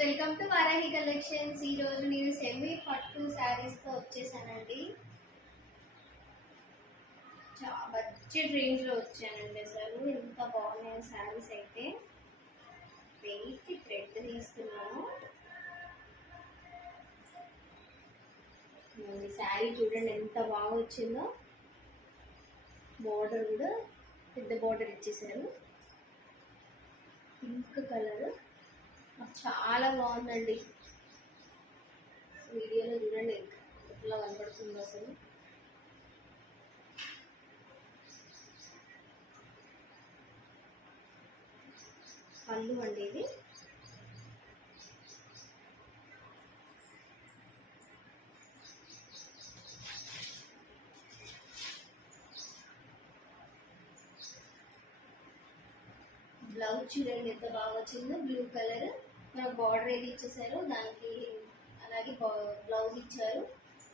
Welcome to Varahi collections. ఈ రోజు నేను సెమీ పట్టు శారీస్ తో వచ్చేసానండి. బడ్జెట్ రేంజ్ లో వచ్చానండి. అసలు ఎంత బాగున్నాయి శారీస్ అయితే. వెయిట్ థ్రెడ్ తీసుకున్నాను. శారీ చూడండి ఎంత బాగా వచ్చిందో. బోర్డర్ కూడా పెద్ద బోర్డర్ ఇచ్చేసారు. పింక్ కలర్ చాలా బాగుందండి. వీడియోలో చూడండి ఎట్లా కనపడుతుందో అసలు. పళ్ళు అండి ఇది. బ్లౌజ్ చూడండి ఎంత బాగా వచ్చిందో. బ్లూ కలర్ మనకు బార్డర్ ఏది ఇచ్చేసారు దానికి అలాగే బ్లౌజ్ ఇచ్చారు.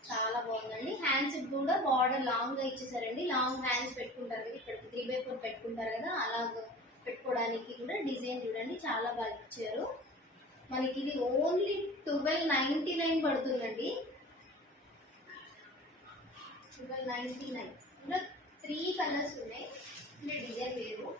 చాలా బాగుందండి. హ్యాండ్స్ కూడా బార్డర్ లాంగ్ గా ఇచ్చేసారండి. లాంగ్ హ్యాండ్స్ పెట్టుకుంటారు కదా, ఇక్కడ 3/4 పెట్టుకుంటారు కదా, అలా పెట్టుకోవడానికి కూడా డిజైన్ చూడండి చాలా బాగా ఇచ్చారు. మనకి ఇది ఓన్లీ 1299 పడుతుందండి. 1299 ఇలా 3 కలర్స్ ఉన్నాయి. ఇలా డిజైన్ వేరు.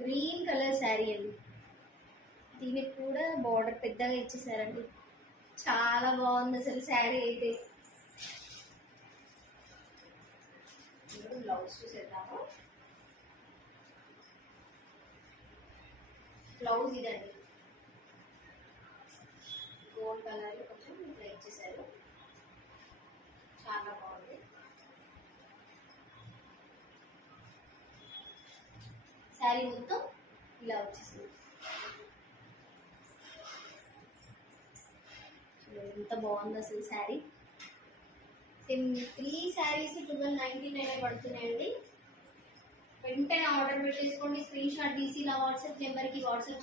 గ్రీన్ కలర్ శారీ అండి. దీనికి కూడా బార్డర్ పెద్దగా ఇచ్చేసారండి. చాలా బాగుంది అసలు శారీ అయితే. బ్లౌజ్ చూసేద్దాము. బ్లౌజ్ ఇదండి. గోల్డ్ కలర్ కొంచెం ఇట్లా ఇచ్చేసారు. చాలా బాగుంది. శారీ మొత్తం ఇలా వచ్చేసింది. ఎంత బాగుంది అసలు శారీ. 3 శారీస్ 1299 పడుతున్నాయండి. వెంటనే ఆర్డర్ పెట్టేసుకోండి. స్క్రీన్ షాట్ తీసి నా వాట్సాప్ నెంబర్కి వాట్సాప్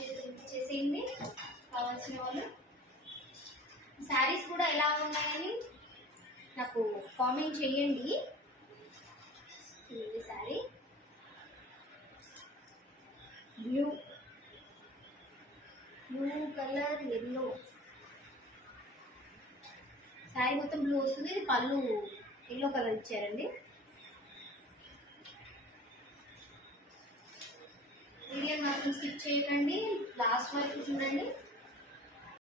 చేసేయండి కావాల్సిన వాళ్ళు. శారీస్ కూడా ఎలా ఉన్నాయని నాకు కామెంట్ చేయండి. ఇది sari blue colour yellow. Sari మొత్తం బ్లూ వస్తుంది. ఇది పళ్ళు ఎల్లో కలర్ ఇచ్చారండి. వీడియో మాత్రం స్కిప్ చేయకండి, లాస్ట్ వరకు చూడండి.